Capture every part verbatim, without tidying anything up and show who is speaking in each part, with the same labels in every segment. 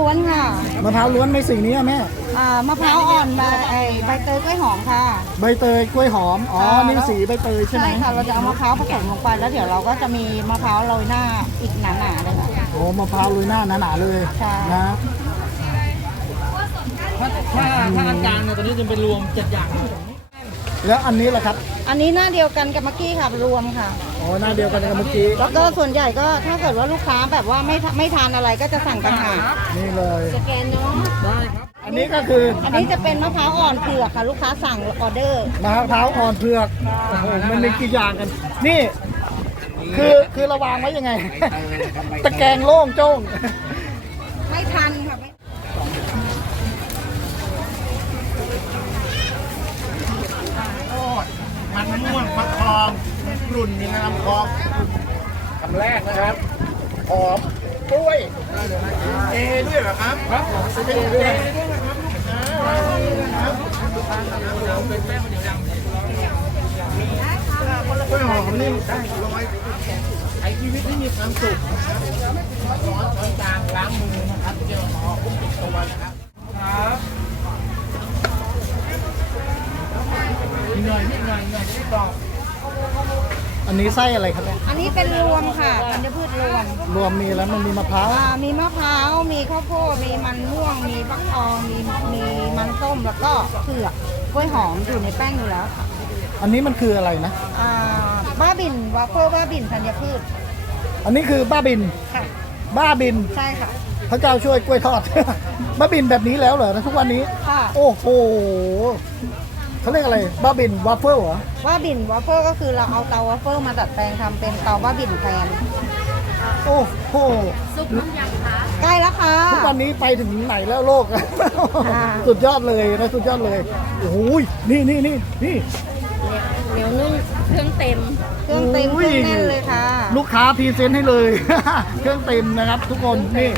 Speaker 1: วนค่ะ
Speaker 2: มะพร้าวล้วนไม่สีนี้อะแม่
Speaker 1: อ่ามะพร้าวอ่อนใบไอใบเตยกล้วยหอมค่ะ
Speaker 2: ใบเตยกล้วยหอมอ๋อนี่สีใบเตยใช่ไหม
Speaker 1: ใช่ค่ะเราจะเอามะพร้าวผสมลงไปแล้วเดี๋ยวเราก็จะมีมะพร้าวโรยหน้าอีกหนาๆเลยค่ะ
Speaker 2: โอ้มะพร้าวลุยหน้าหนาๆเลย
Speaker 1: ใช่
Speaker 2: นะ
Speaker 3: ถ้าถ้าถ้าอันกลางเนี่ยตอนนี้จะเป็นรวมเจ็ดอย่าง
Speaker 2: แล้วอันนี้ล่ะครับ
Speaker 1: อันนี้หน้าเดียวกันกับเมื่อกี้ค่ะรวมค่ะ
Speaker 2: อ๋อหน้าเดียวกันกับเมื่อกี้
Speaker 1: แล้วก็ส่วนใหญ่ก็ถ้าเกิดว่าลูกค้าแบบว่าไม่ไม่ทานอะไรก็จะสั่งต่างหาก
Speaker 2: นี่เลย
Speaker 1: สแกนเนาะ
Speaker 3: ได้ครับ
Speaker 2: อันนี้ก็คือ
Speaker 1: อันนี้จะเป็นมะพร้าวอ่อนเผือกค่ะลูกค้าสั่งออเดอร์
Speaker 2: มะพร้าวอ่อนเผือกโอ้โหมันมีกี่อย่างกัน นี่คือคือระวางไว้ยังไงตะแกรงโล่งโจ้ง
Speaker 1: ไม่ทันค่ะ
Speaker 2: มันม่วงฟักทองกลุ่นมีน้ำทองคำแรกนะครับหอมกล้วยเอด้วยเหรอครับครับเอด้วยนะครับกล้วยหอมนี่ได้ร้อยไอชีวิตที่มีความสุขร้อนช้อนกลางล้างมือนะครับเจลหอมคุ้มติดตัวนะครับครับหน่อยนิดหน่อยหน่อยนิดดอกอันนี้ไส้อะไรครับ
Speaker 1: อันนี้เป็นรวมค่ะธัญพืชรวม
Speaker 2: รวมมีแล้วมันมีมะพร้าว
Speaker 1: มีมะพร้าวมีข้าวโพดมีมันม่วงมีฟักทองมีมีมันส้มแล้วก็เผือกกล้วยหอมอยู่ในแป้งอยู่แล้วค่ะ
Speaker 2: อันนี้มันคืออะไรนะ
Speaker 1: อ่าบ้าบินวาฟเฟิลบ้าบินธัญพืช
Speaker 2: อันนี้คือบ้าบิน
Speaker 1: ค่ะ
Speaker 2: บ้าบิน
Speaker 1: ใช่ค่ะ
Speaker 2: พระเจ้าช่วยกล้วยทอดบ้าบินแบบนี้แล้วเหรอทุกวันนี้
Speaker 1: ค่ะ
Speaker 2: โอ้โหเขาเรียกอะไรบ้าบินวาฟเฟิลเหรอ
Speaker 1: บ้าบินวาฟเฟิลก็คือเราเอาเตาวาฟเฟิลมาดัดแปลงทำเป็นเตาบ้าบินแทน
Speaker 2: โอ้โห
Speaker 1: ซุปน้ำยำคะใกล้แล้วค่ะ
Speaker 2: ทุกวันนี้ไปถึงไหนแล้วโลกสุดยอดเลยนะสุดยอดเลยโอ้ยนี่นี่นี่นี่
Speaker 1: เหนียวนุ่มเครื่องเต็มเครื่องเต็มเครื่องแน่นเลยค่ะ
Speaker 2: ลูกค้าพรีเซนต์ให้เลย เครื่องเต็มนะครับทุกคนนี่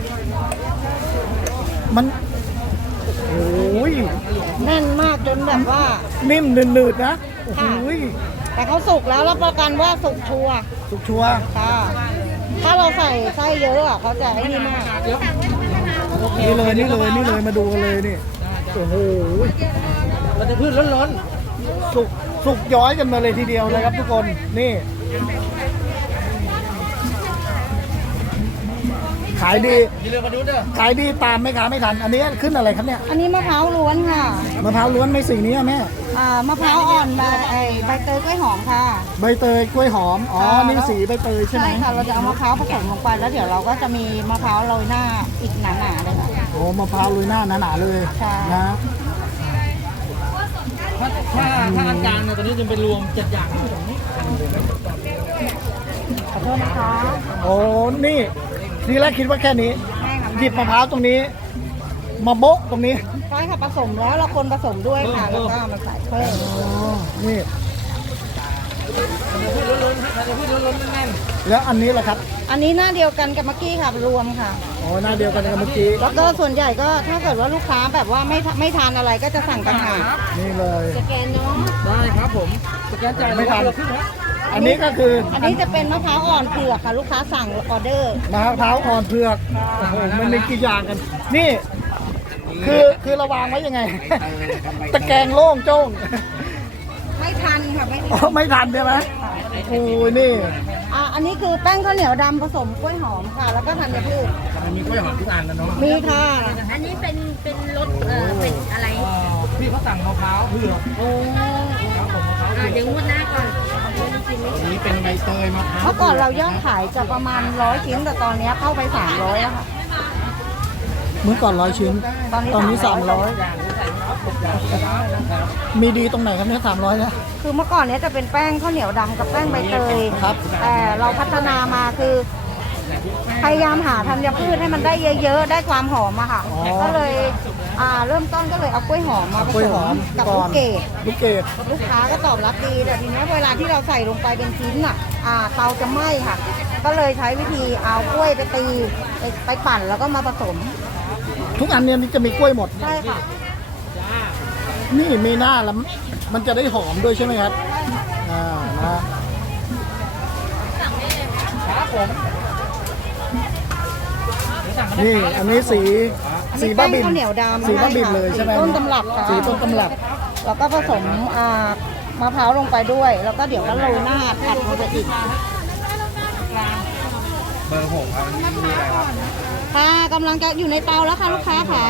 Speaker 2: มันโอ้ย
Speaker 1: แน่นมากจนแบบว่า
Speaker 2: นิ่มหนืดๆนะโอ้ย
Speaker 1: แต่เขาสุกแล้วรับประกันว่าสุกชัวร์
Speaker 2: สุกชัวร์
Speaker 1: ค่ะถ้าเราใส่ไส้เยอะอ่ะเขาจะไอ้นี่มาก
Speaker 2: นี่เลยนี่เลยนี่เลยมาดูกันเลยนี่โอ้โห
Speaker 3: เราจะพืชร้อน
Speaker 2: ๆสุกสุกย้อยกันมาเลยทีเดียวนะครับทุกคนนี่ขายดีขายดีตามไม่ค้าไม่ทันอันนี้ขึ้นอะไรครับเนี่ย
Speaker 1: อันนี้มะพร้าวล้วนค่ะ
Speaker 2: มะพร้าวล้วนไม่สีนี้อะแม่
Speaker 1: อ่ามะพร้าวอ่อนใบไอใบเตยกล้วยหอมค่ะ
Speaker 2: ใบเตยกล้วยหอมอ๋อนี่สีใบเตยใช่ไหม
Speaker 1: ใช่ค่ะเราจะเอามะพร้าวผสมลงไปแล้วเดี๋ยวเราก็จะมีมะพร้าวโรยหน้าอีกหนาๆเลยค่ะ
Speaker 2: โอ้มะพร้าวลุยหน้าหนาๆเลยนะ
Speaker 3: ถ้าถ้าถ้าอันกลางเนี่ยตอนนี้จะเป็นรวมเจ็ดอย่าง
Speaker 1: ขอโทษนะคะ
Speaker 2: โอ้นี่ทีแรกคิดว่าแค่นี้หยิบมะพร้าวตรงนี้มาโบ๊ะตรงนี้
Speaker 1: ใช่ค่ะผสมแล้วเราคนผสมด้วยค่ะแล้วก็มาใส่เพิ่ม
Speaker 2: นี่
Speaker 3: พืชล้นๆครับพืชล้นๆแน่น
Speaker 2: แล้วอันนี้ล่ะครับ
Speaker 1: อันนี้หน้าเดียวกันกับเมื่อกี้ค่ะรวมค่ะ
Speaker 2: อ๋อหน้าเดียวกันกับเมื่อกี้
Speaker 1: แล้วก็ส่วนใหญ่ก็ถ้าเกิดว่าลูกค้าแบบว่าไม่ไม่ทานอะไรก็จะสั่งต่างหาก
Speaker 2: นี่เลย
Speaker 1: สแกนเนาะ
Speaker 3: ได้ครับผมสแกนจ่าย
Speaker 2: ไม่ทันอันนี้ก็คือ
Speaker 1: อันนี้จะเป็นมะพร้าวอ่อนเผือกค่ะลูกค้าสั่งออเดอร์
Speaker 2: มะพร้าวอ่อนเผือกโอ้โหมันมีกี่อย่างกันนี่คือคือระวางไว้ยังไงตะแกรงโล่งโจ้ง
Speaker 1: ไม่ทันค่ะไม่ทั
Speaker 2: นไม่ทันใช่ไหมโอ้ยนี่
Speaker 1: อ่าอันนี้คือแป้งข้าวเหนียวดำผสมกล้วยหอมค่ะแล้วก็ธัญพืช
Speaker 2: มีกล้วยหอมทุกอันนะเนาะ
Speaker 1: มีค่ะ
Speaker 4: อันนี้เป็นเป็นรสเออเป็นอะไร
Speaker 3: พี่เขาสั่งมะพร้าวเผือก
Speaker 4: โอ้ครับผมมะพร้าวเดี๋ยวงวดหน้าก่อน
Speaker 2: อันนี้เป็นใบเตยมะพร้าว
Speaker 1: เมื่อก่อนเรายอดขายจะประมาณร้อยชิ้นแต่ตอนนี้เข้าไปสามร้อยแล้วค่ะ
Speaker 2: เมื่อก่อนร้อยชิ้นตอนนี้สามร้อยมีดีตรงไหนครับเนี่ยสามร้อยเนี่ย
Speaker 1: คือเมื่อก่อนเนี้ยจะเป็นแป้งข้าวเหนียวดำกับแป้งใบเตย
Speaker 2: ครับ
Speaker 1: แต่เราพัฒนามาคือพยายามหาธัญพืชให้มันได้เยอะๆได้ความหอมอะค่ะก็เลยอ่าเริ่มต้นก็เลยเอากล้วยหอมมาผสมกับลูกเกด
Speaker 2: ลูกเกด
Speaker 1: ลูกค้าก็ตอบรับดีแต่ทีนี้เวลาที่เราใส่ลงไปเป็นชิ้นอะอ่าเตาจะไหม้ค่ะก็เลยใช้วิธีเอากล้วยไปตีไปไปปั่นแล้วก็มาผสม
Speaker 2: ทุกอันเนี่ยจะมีกล้วยหมด
Speaker 1: ใช่ค่ะ
Speaker 2: นี่มีหน้าแล้วมันจะได้หอมด้วยใช่ไหมครับอ่านะครับ
Speaker 3: ผม
Speaker 5: นี่อันนี้สี
Speaker 1: อัน
Speaker 5: สี
Speaker 1: นี้
Speaker 5: บ้า
Speaker 1: แป้ง
Speaker 5: บิน
Speaker 1: ข้าวเหนียวดำ
Speaker 5: สีบ้าบิน
Speaker 1: ค่ะ
Speaker 5: เลยใช่ไหม
Speaker 1: สีต้นตำรับค่ะ
Speaker 5: สีต้นตำรับ
Speaker 1: แล้วก็ผสมอ่ามะพร้าวลงไปด้วย แล้วก็เดี๋ยวก็โรยหน้าอัดลงไปอีก
Speaker 3: เบอร์หกครับนี่มีอะไรครับ
Speaker 1: ค่ะกำลังจะอยู่ในเตาแล้วค่ะลูกค้าค่ะ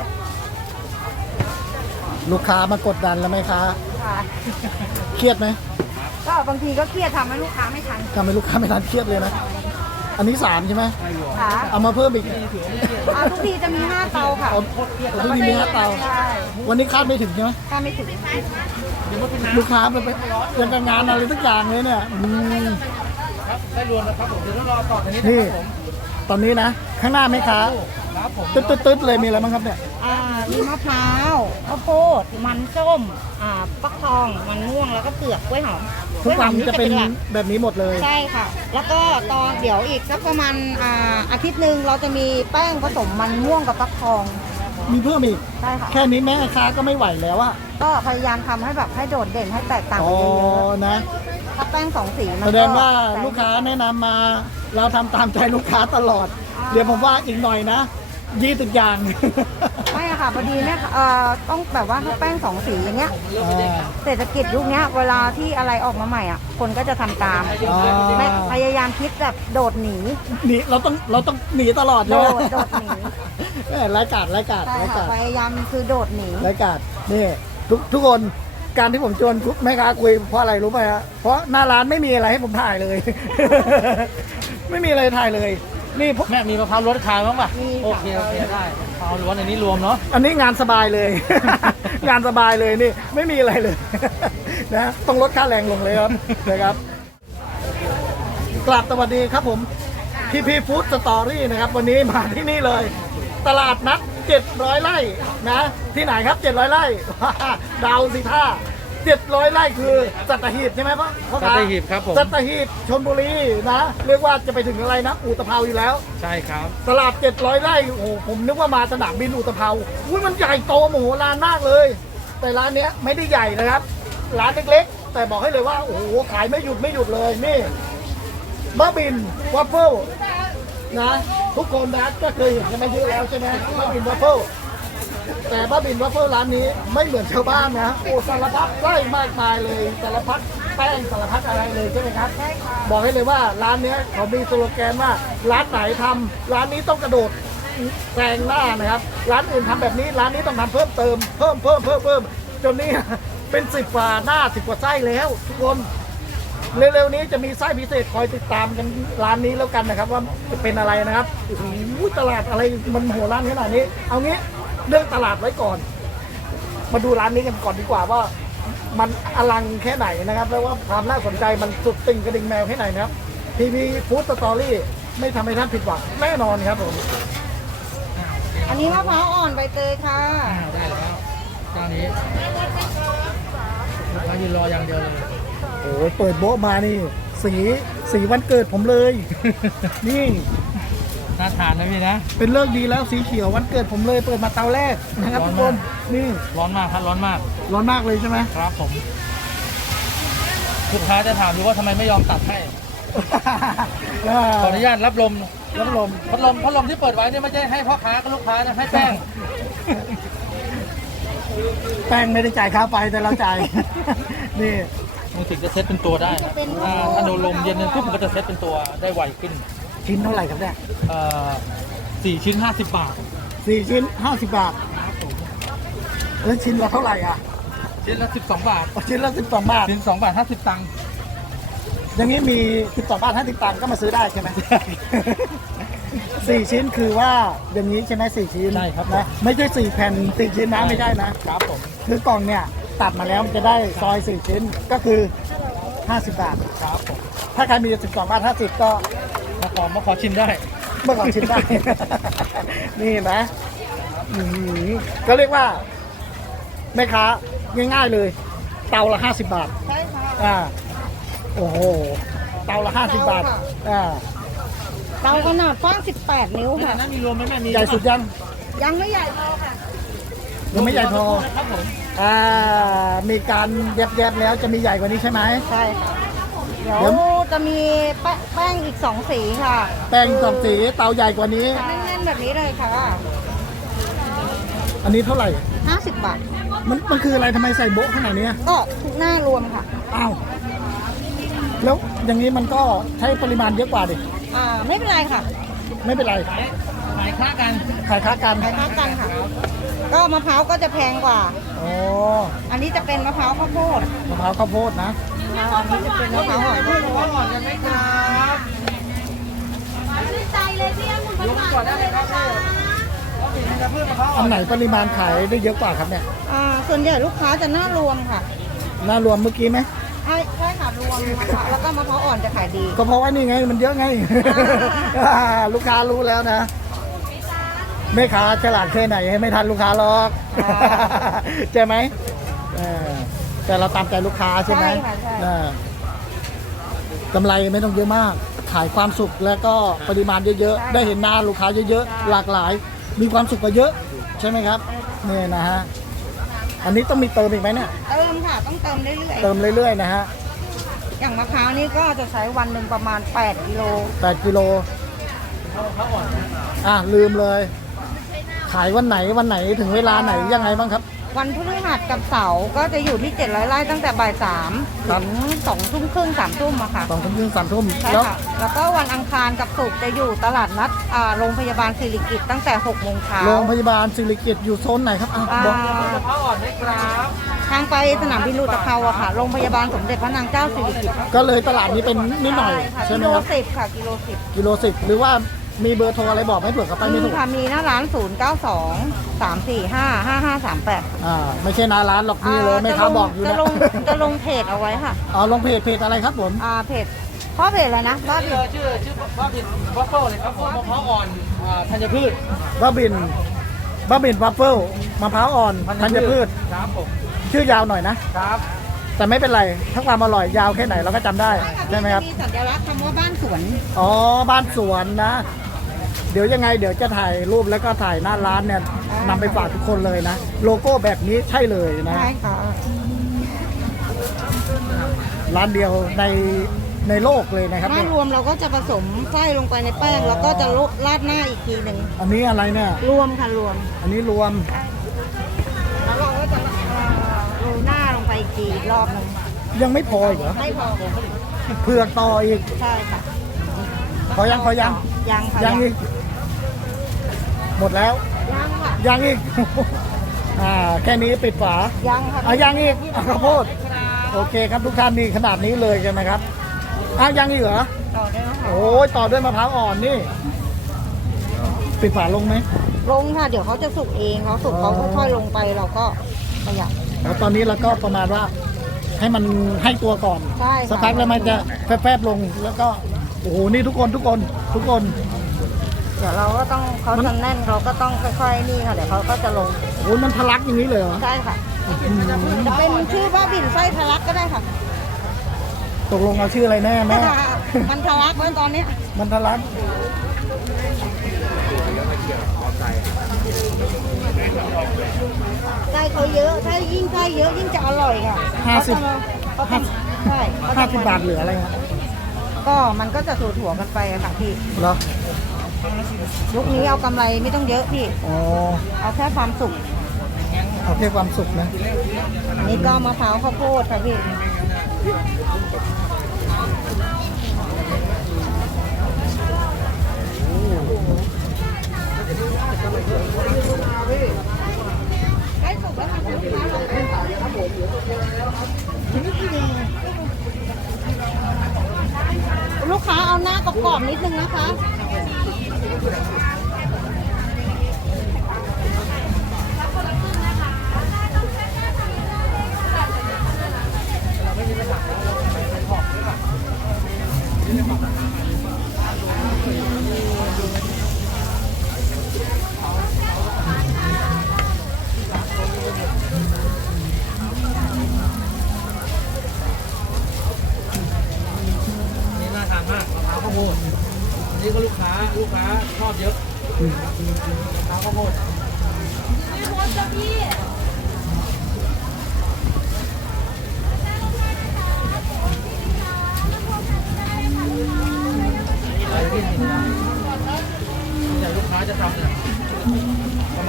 Speaker 5: ลูกค้ามากดดันแล้วไหมคะ
Speaker 1: ค่ะ
Speaker 5: เครียดไหม
Speaker 1: ก็บางทีก็เครียดทำให้ลูกค้าไม่ทัน
Speaker 5: ทำให้ลูกค้าไม่ทันเครียดเลยนะอันนี้สามใช่ไหม
Speaker 1: ค่ะ
Speaker 5: เอามาเพิ่มอีก
Speaker 1: อ่าทุกทีจะมีห้าเตาค่ะ
Speaker 5: เอาทุกทีมีห้าเตา
Speaker 1: ใช่
Speaker 5: วันนี้คาดไม่ถึงใช่ไหม
Speaker 1: ถ้าไม่ถึง
Speaker 5: ลูกค้ามันเป็นยังกับงานอะไรทุกอย่างเลยเนี่ยอืม
Speaker 3: ครับได้รวมแล้วครับผมเดี๋ยวต้องรอต่อทีนี้
Speaker 5: นี่
Speaker 3: นะครับผม
Speaker 5: ตอนนี้นะ ข้างหน้าไหมคะ
Speaker 3: ครับผม
Speaker 5: ตึ๊ดตึ๊ดตึ๊ดเลยมีอะไรบ้างครับเนี่ย
Speaker 1: อ่ามีมะพร้าวข้าวโพดมันส้มอ่าฟักทองมันม่วงแล้วก็เปลือกกล้วยหอม
Speaker 5: ทุกวัน
Speaker 1: ล้วยหอม
Speaker 5: จะเป็น
Speaker 1: หลัก
Speaker 5: แบบนี้หมดเลย
Speaker 1: ใช่ค่ะ แล้วก็ตอนเดี๋ยวอีกสักประมาณอ่าอาทิตย์หนึ่งเราจะมีแป้งผสมมันม่วงกับฟักทอง
Speaker 5: มีเพิ่มอีก
Speaker 1: ใช่ค่ะ
Speaker 5: แค่นี้แม่ค้าก็ไม่ไหวแล้วอะ
Speaker 1: ก็พยายามทำให้แบบให้โดดเด่นให้แตกต่าง
Speaker 5: อ๋อ
Speaker 1: กันเยอะ
Speaker 5: นะ
Speaker 1: ๆถ้าแป้งสองสีมัน
Speaker 5: แสดงว่า
Speaker 1: ใช่
Speaker 5: ลูกค้าแนะนำมา เราทำตามใจลูกค้าตลอด เดี๋ยวผมว่าอีกหน่อยนะยี่สิบอย่าง
Speaker 1: ไม่อะค่ะพอดีเนี่ยเอ่อต้องแบบว่าถ้าแป้งสองสีอย่างเงี้ย
Speaker 5: อ่า
Speaker 1: เศรษฐกิจยุคเนี้ยเวลาที่อะไรออกมาใหม่อ่ะคนก็จะทำตาม
Speaker 5: อ๋อ
Speaker 1: แม่พยายามคิดแบบโดดหนี
Speaker 5: หนีเราต้องเราต้องหนีตลอด
Speaker 1: โด
Speaker 5: เลย
Speaker 1: ดโดดหนี
Speaker 5: แหม่รายการรายการ
Speaker 1: ใช่
Speaker 5: ราย
Speaker 1: ค่ะ
Speaker 5: การ
Speaker 1: พยายามคือโดดหนี
Speaker 5: รายการนี่ทุกทุกคนการที่ผมชวนแม่ค้าคุยเพราะอะไรรู้ไหมฮะเพราะหน้าร้านไม่มีอะไรให้ผมถ่ายเลย ไม่มีอะไรถ่ายเลย นี่พวก
Speaker 3: แม่มีมะพร้าวล้วนขายบ้างป่ะ
Speaker 1: มี
Speaker 3: โอเคโอเคได้มะพร้าวล้วนอันนี้รวมเนาะ
Speaker 5: อันนี้งานสบายเลย งานสบายเลยนี่ไม่มีอะไรเลย นะต้องลดค่าแรงลงเลยครับ นะครับกลับสวัสดีครับผมพีพีฟู้ดสตอรี่นะครับ วันนี้มาที่นี่เลย ตลาดนัดเจ็ดร้อยไร่นะที่ไหนครับเจ็ดร้อยไร่ ดาวสิท่าเจ็ดร้อยไร่คือสัตหีบใช่ไหมพ่อพ่อ
Speaker 3: สั
Speaker 5: ค้า
Speaker 3: ตหีบครับผม
Speaker 5: สัตหีบชลบุรีนะ เรียกว่าจะไปถึงอะไรนะอุตภาวอยู่แล้ว
Speaker 3: ใช่ครับ
Speaker 5: ตลาดเจ็ดร้อยไร่โอ้โหผมนึกว่ามาสนามบินอุตภาวอุ้ยมันใหญ่โตมโหฬารมากเลย แต่ร้านเนี้ยไม่ได้ใหญ่นะครับ ร้านเล็กๆ แต่บอกให้เลยว่าโอ้โหขายไม่หยุดไม่หยุดเลยนี่บ้าบินวัฟเฟิลนะ ทุกคนนะก็เคยเห็นกันมาเยอะแล้วใช่ไหมบ้าบินวัฟเฟิลแต่บ้าบินวัฟเฟิลร้านนี้ไม่เหมือนชาวบ้านนะโอ้สารพัดไส้มากมายเลยสารพัดแป้งสารพัดอะไรเลยใช่ไหมครับ บอกให้เลยว่าร้านเนี้ยเขามีสโลแกนว่าร้านไหนทำร้านนี้ต้องกระโดดแซงหน้านะครับ ร้านอื่นทำแบบนี้ร้านนี้ต้องทำเพิ่มเติมเพิ่มเพิ่มเพิ่มเพิ่มจนนี่ เป็นสิบกว่าหน้าสิบกว่าไส้แล้ว ทุกคนเร็วๆนี้จะมีไส้พิเศษคอยติดตามกันร้านนี้แล้วกันนะครับ ว่าจะเป็นอะไรนะครับโอ้โหตลาดอะไรมันโหร้านขนาดนี้ เอางี้เรื่องตลาดไว้ก่อน มาดูร้านนี้กันก่อนดีกว่าว่า มันอลังแค่ไหนนะครับแล้วว่าความน่าสนใจมันสุดติ่งกระดิ่งแมวแค่ไหนนะครับทีวีฟู้ดสตอรี่ไม่ทำให้ท่านผิดหวังแน่นอนครับผม
Speaker 1: อันนี้มะพร้าวอ่อนใบเตยค่ะ
Speaker 3: อ้าวได้แล้วเจ้านี้เรายืนรออย่างเดียวเลย
Speaker 5: โอ้ยเปิดโบ๊ะมานี่ สีสีวันเกิดผมเลย นี่
Speaker 3: น่าทานนะพี่นะ
Speaker 5: เป็นเลิกดีแล้วสีเขียววันเกิดผมเลยเปิดมาเตาแรกนะครับทุกคนนี่
Speaker 3: ร้อนมากครับร้อนมาก
Speaker 5: ร้อนมากเลยใช่ไหม
Speaker 3: ครับผมลูกค้าจะถามดูว่าทำไมไม่ยอมตัดให้ ขออนุญาตรับลม
Speaker 5: รับลม
Speaker 3: พัดลมพัดลมที่เปิดไว้เนี่ยไม่ใช่ให้พ่อค้ากับลูกค้านะให้แป้ง
Speaker 5: แป้งไม่ได้จ่ายค่าไฟแต่เราจ่าย นี่
Speaker 3: มือถือจะเซตเป็นตัวได้นะถ้าถ้าโดนลมเย็นเนี่ยปุ๊บมันก็จะเซตเป็นตัวได้ไวขึ้น
Speaker 5: ชิ้นเท่าไหร่ครับเนี่ย
Speaker 3: เอ่อสี่ชิ้นห้าสิบบาท
Speaker 5: สี่ชิ้นห้าสิบบาทแล้วชิ้นละเท่าไหร่อ่ะ
Speaker 3: ชิ้นละสิบสองบาท
Speaker 5: ชิ้นละสิบสองบาท
Speaker 3: ชิ้นสองบาทห้าสิบตังค์
Speaker 5: อย่างนี้มีสิบสองบาทห้าสิบตังค์ก็มาซื้อได้ใช่ไหม สี่ชิ้นคือว่าอย่างนี้ใช่ไหมสี่ชิ้น
Speaker 3: ใช่ครับ
Speaker 5: นะไม่ใช่สี่แผ่นสี่ชิ้นนะไม่ใช่นะครับ
Speaker 3: ผม
Speaker 5: คือกล่องเนี่ยตัดมาแล้วมันจะได้ซอยสี่ชิ้นก็คือห้าสิบบาท
Speaker 3: ครับผม
Speaker 5: ถ้าใครมีสิบสองบาทห้าสิบก็
Speaker 3: มาขอมาขอชิมได้
Speaker 5: เมื่อก่อนชิ้นได้ นี่นะอื้อหือก็เรียกว่าแม่ค้าง่ายๆเลย เตาละห้าสิบบาท
Speaker 1: ใช่ค่ะ
Speaker 5: อ่าโอ้โหเตาละห้าสิบบาทอ่า
Speaker 1: เตาขนาดกว้างสิบแปดนิ้ว
Speaker 3: ขนา
Speaker 1: ค่ะ
Speaker 3: ดนั้นมีรวมไหมแม่มี
Speaker 5: ใหญ่สุดยัง
Speaker 1: ยังไม่ใหญ่พอค่ะ
Speaker 5: ยังไม่ใหญ่พอ
Speaker 3: ครับผม
Speaker 5: อ่ามีการแยบๆแล้วจะมีใหญ่กว่านี้ใช่ไหม
Speaker 1: ใช่ค่ะ เดี๋ยว
Speaker 5: เดี๋ยว
Speaker 1: จะมีแป้แป้งอีกสองสีค่ะ
Speaker 5: แป้งสองสีเตาใหญ่กว่านี้
Speaker 1: แน่นๆแแบบนี้เลยค่ะ
Speaker 5: อันนี้เท่าไหร่
Speaker 1: ห้าสิบบาท
Speaker 5: มันมันคืออะไรทำไมใส่โบ๊ะขนาดนี้
Speaker 1: ก็ทุกหน้ารวมค่ะ
Speaker 5: อ้าวแล้วอย่างนี้มันก็ใช้ปริมาณเยอะกว่าดิ
Speaker 1: อ่าไม่เป็นไรค่ะ
Speaker 5: ไม่เป็นไร
Speaker 3: ขายค้ากัน
Speaker 5: ขายค้ากัน
Speaker 1: ขายค้ากันค่ะ ก็มะพร้าวก็จะแพงกว่า
Speaker 5: อ๋อ
Speaker 1: อันนี้จะเป็นมะพร้าวข้าวโพด
Speaker 5: มะพร้าวข้าวโพดนะ
Speaker 1: อันนี้จะเป็นมะพร้าวหอมข้าวโพด
Speaker 3: ก่อนกันไหมครับ
Speaker 4: ใจเลยพี่องุ่นหวาน
Speaker 3: ก่อนได้เลยครับพี่จะเพิ่มมะพร้าว
Speaker 5: อันไหนปริมาณขายได้เยอะกว่าครับเนี่ย
Speaker 1: อ่าส่วนใหญ่ลูกค้าจะหน้ารวมค่ะ
Speaker 5: หน้ารวมเมื่อกี้ไหม
Speaker 1: ใช่ใช่ค่ะรวมค่ะแล้วก็มะพร้าวอ่อนจะขายดี
Speaker 5: ก็เพราะว่านี่ไงมันเยอะไง ลูกค้ารู้แล้วนะแม่ค้าฉลาดแค่ไหนให้ไม่ทันลูกค้าหรอก
Speaker 1: อ่า
Speaker 5: ใช่ไหมเออแต่เราตามใจลูกค้าใช่ไหม
Speaker 1: ใช่ค่ะใช่
Speaker 5: เออกำไรไม่ต้องเยอะมาก ขายความสุขแล้วก็ปริมาณเยอะๆ ได้เห็นหน้าลูกค้าเยอะๆ หลากหลาย มีความสุขก็เยอะ ใช่ไหมครับนี่นะฮะ อันนี้ต้องมีเติมอีกไหมเนี่ย
Speaker 1: เติมค่ะต้องเติมเรื่อย
Speaker 5: เติมเรื่อยๆนะฮะ
Speaker 1: ๆอย่างมะพร้าวนี่ก็จะใช้วันหนึ่งประมาณแปดกิโล
Speaker 5: แปดกิโลอ่ะลืมเลย ขายวันไหนวันไหนถึงเวลาไหนยังไงบ้างครับ
Speaker 1: วันพฤหัสกับเสาร์ก็จะอยู่ที่เจ็ดร้อยไร่ตั้งแต่บ่ายสาม
Speaker 5: ครั
Speaker 1: ถึ
Speaker 5: บ
Speaker 1: งสองทุ่มครึ่งสามทุ่มอะค่ะ
Speaker 5: สองทุ่มครึ่งสามทุ่ม
Speaker 1: ใช่
Speaker 5: แล้ว
Speaker 1: ค่ะ แล้วก็วันอังคารกับศุกร์จะอยู่ตลาดนัดอ่าโรงพยาบาลสิริกิติ์ตั้งแต่หกโมงเช้า
Speaker 5: โรงพยาบาลสิริกิติ์อยู่โซนไหนครับอ่ะ
Speaker 1: อ่า
Speaker 5: บอก
Speaker 3: มะพร้าวอ่อนไหมครับ
Speaker 1: ทางไปสนามบินอุตภาวอะค่ะ โรงพยาบาลสมเด็จพระนางเจ้าสิริกิติ์
Speaker 5: ก็เลยตลาดนี้เป็นนิดหน่อย
Speaker 1: ค่ะ
Speaker 5: ใช่
Speaker 1: กิ
Speaker 5: ไหม
Speaker 1: โล
Speaker 5: ครับ
Speaker 1: สิบค่ะกิโลสิบ
Speaker 5: กิโลสิบหรือว่ามีเบอร์โทรอะไรบอกไหมเผื่อเขาไป
Speaker 1: มี
Speaker 5: ไม่ถูก
Speaker 1: ค่ะมีหน้าร้านศูนย์เก้าสองสามสี่ห้าห้าห้าสามแปด
Speaker 5: อ่าไม่ใช่หนาร้านหรอกนี่เลยแม่ค้าบอกอยู่
Speaker 1: จะ
Speaker 5: นะ
Speaker 1: ลงจะลงเพจเอาไว้ค่ะ
Speaker 5: อ๋อลงเพจเพจอะไรครับผม
Speaker 1: อ่าเพจพ่อเพจอะไรนะบ้าบิ
Speaker 3: ชื่
Speaker 1: น
Speaker 3: อชื่อชื่อว่าเป็นวัฟเฟิลเลยครับผมมะพร้าวอ่อนอ่าธัญพืช
Speaker 5: บ้าบินบ้าบินวัฟเฟิลมะพร้าวอ่อนธัญพืช
Speaker 3: ครับผม
Speaker 5: ชื่อยาวหน่อยนะ
Speaker 3: ครับ
Speaker 5: แต่ไม่เป็นไรถ้าความอร่อยยาวแค่ไหนเราก็จำได้ใช่ไหมครับ
Speaker 1: มีสัญลักษณ์คำว่าบ้านสวน
Speaker 5: อ๋อบ้านสวนนะ เดี๋ยวยังไงเดี๋ยวจะถ่ายรูปแล้วก็ถ่ายหน้าร้านเนี่ยนำไปฝากทุกคนเลยนะ โลโก้แบบนี้ใช่เลยนะ
Speaker 1: ใช่ค่ะ
Speaker 5: ร้านเดียวในในโลกเลยนะครับ
Speaker 1: หน้า
Speaker 5: เนี่ย
Speaker 1: รวมเราก็จะผสมไส้ลงไปในแป้ง แล้วก็จะราดหน้าอีกทีหนึ่ง
Speaker 5: อันนี้อะไรเนี่ย
Speaker 1: รวมค่ะรวม
Speaker 5: อันนี้รวม
Speaker 1: แล้วเราก็จะเอ่อโรยหน้าลงไปอีกทีอีกรอบหนึ่ง
Speaker 5: ยังไม่พออีกเหรอ
Speaker 1: ไม่พอ
Speaker 5: เผือกต่ออีก
Speaker 1: ใช่ค่ะ
Speaker 5: พอยังพอยัง
Speaker 1: ยังค่ะ
Speaker 5: ยังอีกหมดแล้ว
Speaker 1: ยังค่ะ
Speaker 5: ยังอีก อ่าแค่นี้ปิดฝา
Speaker 1: ยังค่ะ
Speaker 5: อ่ะยังอีกอ่ะข้าวโพดโอเคครับทุกท่านนี่ขนาดนี้เลยกันนะครับอ่ะยังอีกเหรอ
Speaker 1: ต่อได้แล้วค่ะ
Speaker 5: โอ้ยต่อด้วยมะพร้าวอ่อนนี่ ปิดฝาลงไหม
Speaker 1: ลงค่ะ เดี๋ยวเขาจะสุกเองเขาสุกเขาค่อยๆลงไปเราก็ประหยัด
Speaker 5: แล้วตอนนี้เราก็ประมาณว่าให้มันให้ตัวก่อน
Speaker 1: ใช่ค่ะ
Speaker 5: สักพักแล้วมันจะแฟบๆลงแล้วก็โอ้โหนี่ทุกคนทุกคนทุกคน
Speaker 1: เดี๋ยวเราก็ต้องเขา
Speaker 5: มัน
Speaker 1: จะแน่นเราก็ต้องค่อยๆนี่ค่ะเดี๋ยวเขาก็จะลง
Speaker 5: โอ้ยมันทะลักอย่างนี้เลยเหรอ
Speaker 1: ใช่ค่ะ
Speaker 5: อืม
Speaker 1: จะเป็นชื่อว่าบิ่นไส้ทะลักก็ได้ค่ะ
Speaker 5: ตกลงเอาชื่ออะไรแน่แม่
Speaker 1: มันทะลักไว้ตอนนี้
Speaker 5: มันทะลัก
Speaker 1: ไส้เขาเยอะ ถ้ายิ่งไส้เยอะยิ่งจะอร่อยค่ะ
Speaker 5: ห้าสิบ
Speaker 1: เขาทำใช่เข
Speaker 5: ห้า
Speaker 1: ทำ
Speaker 5: สิบบาทเหลืออะไรครับ
Speaker 1: ก็มันก็จะถั่วๆกันไปอะค่ะพี่
Speaker 5: เหรอ
Speaker 1: ยุคนี้เอากำไรไม่ต้องเยอะพี่
Speaker 5: อ๋อ
Speaker 1: เอาแค่ความสุข
Speaker 5: เอาแค่ความสุขนะ
Speaker 1: อันนี้ก็มะพร้าวข้าวโพดค่ะพี่ ใกล้สุกแล้วค่ะคุณลูกค้าลูกค้าเอาหน้ากรอบๆนิดนึงนะคะ
Speaker 3: นี่น่าทานมากมะพร้าวข้าวโพดอันนี้ก็ลูกค้าลูกค้าชอบเยอะมะพร้าวข้าวโพด อะไรที่นี่ส่วนใหญ่ลูกค้าจะทำเนี่ย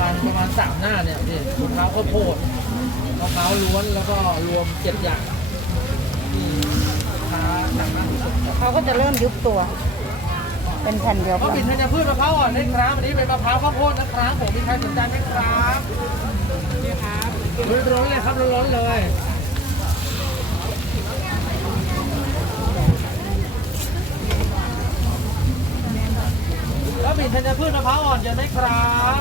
Speaker 3: มาณประมาณสามหน้าเนี่ยนี่มะพร้าวข้าวโพดมะพร้าวล้วนแล้วก็รวมเจ็ดอย่างนี่ลูกค้าสั่งหน้าสุด
Speaker 1: เขาก็จะเริ่มยุบตัว เป็นแผ่นเดียว
Speaker 3: ก็
Speaker 1: กัน
Speaker 3: ปิ่นธัญพืชมะพร้าวอ่อนนะครับอันนี้เป็นมะพร้าวข้าวโพดนะครับผมมีใครสนใจไหมครับนี่ครับร้อนๆเลยครับร้อนๆเลยก็ปิ่นธัญพืชมะพร้าวอ่อนเยอะไหมครับ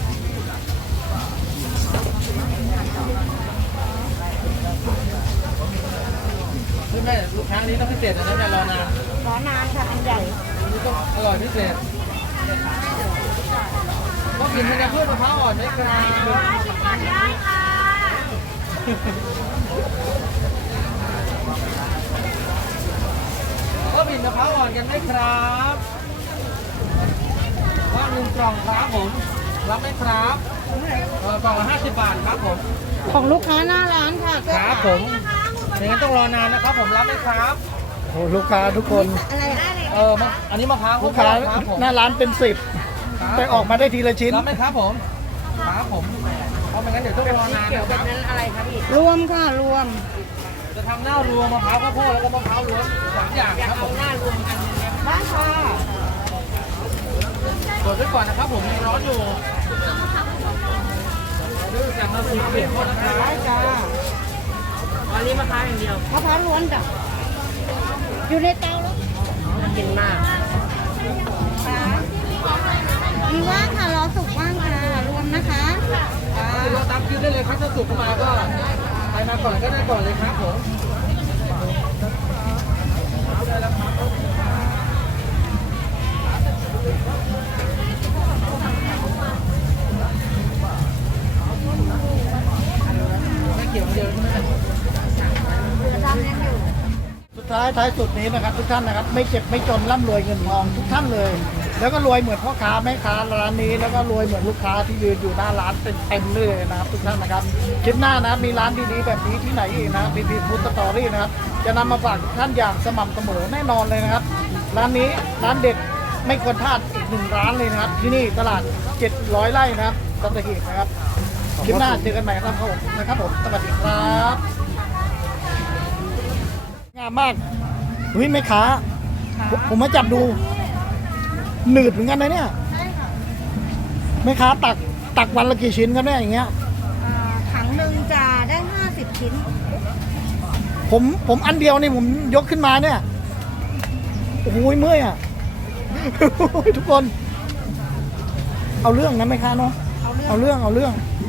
Speaker 3: คือแม่ลูกค้านี้ต้องพิเศษนะแม่รอนาน
Speaker 1: รอนานค่ะ อันใหญ่
Speaker 3: อันนี้ต้องอร่อยพิเศษก็กินธัญพืชมะพร้าวอ่อนไหมครับ
Speaker 4: ก่อนได้ค่ะ
Speaker 3: ก็บินมะพร้าวอ่อนกันไหมครับว่างหนึ่งกล่องครับผมรับไหมครับเอ่อกล่องละห้าสิบบาทครับผม
Speaker 1: ของลูกค้าหน้าร้านค่ะ
Speaker 3: ครับผมไม่งั้นต้องรอนานนะครับผมรับไหมครับ
Speaker 5: โอ้ลูกค้าทุกคน
Speaker 1: อะไรอะ
Speaker 3: เออมะอันนี้มะพร้าว
Speaker 5: ลูกค้า
Speaker 3: ครับผม
Speaker 5: หน้าร้านเป็นสิบแต่ออกมาได้ทีละชิ้น
Speaker 3: รับไหมครับผมครับผมเพราะไม่งั้นเดี๋ยวต้องรอนานนะครับ
Speaker 1: รวมค่ะ รวม
Speaker 3: จะทำหน้ารวมมะพร้าวข้าวโพดแล้วก็มะพร้าวล้วนสามอย่างครับผมหน้ารวมกัน
Speaker 1: ได้ค่ะ
Speaker 3: กดไว้ก่อนนะครับผมยังร้อนอยู่จากมาสิบเปียกหมดนะครับ
Speaker 1: ได้จ้า
Speaker 3: อันนี้มะพร้าวอย่างเดียว
Speaker 1: มะพร้าวล้วนจ้ะอยู่ในเตาแล้ว
Speaker 3: กินมาก
Speaker 1: ค่ะมีว่างค่ะ รอสุกว่างค่ะ รวมนะคะค่ะ
Speaker 3: เราตามคิวได้เลยครับถ้าสุกเข้ามาก็ใครมาก่อนก็ได้ก่อนเลยครับผมไม่เกี่ยวเดียวใช่ไหม
Speaker 5: สุดท้ายท้ายสุดนี้นะครับทุกท่านนะครับไม่เจ็บไม่จนร่ำรวยเงินทองทุกท่านเลย แล้วก็รวยเหมือนพ่อค้าแม่ค้าร้านนี้แล้วก็รวยเหมือนลูกค้าที่ยืนอยู่หน้าร้านเป็นเต็มเลยนะครับทุกท่านนะครับคลิปหน้านะมีร้านดีๆแบบนี้ที่ไหนอีกนะพีพีฟู้ดสตอรี่นะครับจะนำมาฝากทุกท่านอย่างสม่ำเสมอแน่นอนเลยนะครับร้านนี้ร้านเด็ดไม่ควรพลาดอีกหนึ่งร้านเลยนะครับที่นี่ตลาดเจ็ดร้อยไร่นะครับสัตหีบนะครับคลิปหน้าเจอกันใหม่ครับผมนะครับผมสวัสดีครับงามมากเฮ้ยแม่ค้าผมผมมาจับดูหนืดเหมือนกันนะเนี่ยแม่ค้าตักตักวันละกี่ชิ้นครับเนี่ยอย่างเงี้ย
Speaker 1: อ่าถังหนึ่งจะได้ห้าสิบชิ้น
Speaker 5: ผมผมอันเดียวนี่ผมยกขึ้นมาเนี่ยโอ้โหเมื่อยอ่ะ ทุกคน เอาเรื่องนะแม่ค้าเนาะ
Speaker 1: เอาเรื่อง
Speaker 5: เอาเรื่องเอาเรื่อง